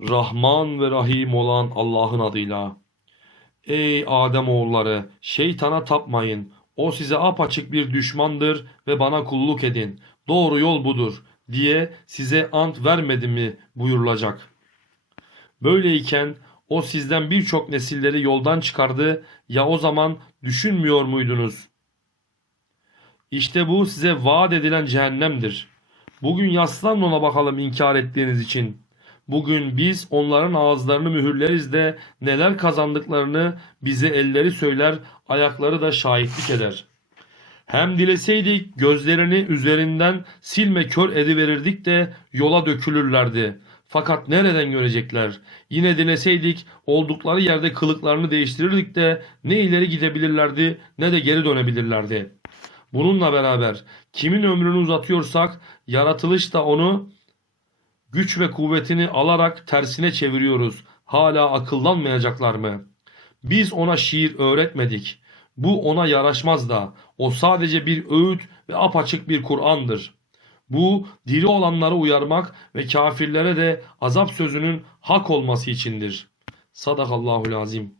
Rahman ve Rahim olan Allah'ın adıyla. Ey Adem oğulları, şeytana tapmayın. O size apaçık bir düşmandır ve bana kulluk edin. Doğru yol budur diye size ant vermedi mi buyurulacak. Böyleyken o sizden birçok nesilleri yoldan çıkardı ya o zaman düşünmüyor muydunuz? İşte bu size vaat edilen cehennemdir. Bugün yaslanın ona bakalım inkar ettiğiniz için. Bugün biz onların ağızlarını mühürleriz de neler kazandıklarını bize elleri söyler, ayakları da şahitlik eder. Hem dileseydik gözlerini üzerinden silme kör ediverirdik de yola dökülürlerdi. Fakat nereden görecekler? Yine dileseydik oldukları yerde kılıklarını değiştirirdik de ne ileri gidebilirlerdi ne de geri dönebilirlerdi. Bununla beraber kimin ömrünü uzatıyorsak yaratılış da onu güç ve kuvvetini alarak tersine çeviriyoruz. Hala akıllanmayacaklar mı? Biz ona şiir öğretmedik. Bu ona yaraşmaz da. O sadece bir öğüt ve apaçık bir Kur'an'dır. Bu diri olanları uyarmak ve kafirlere de azap sözünün hak olması içindir. Sadakallahul azim.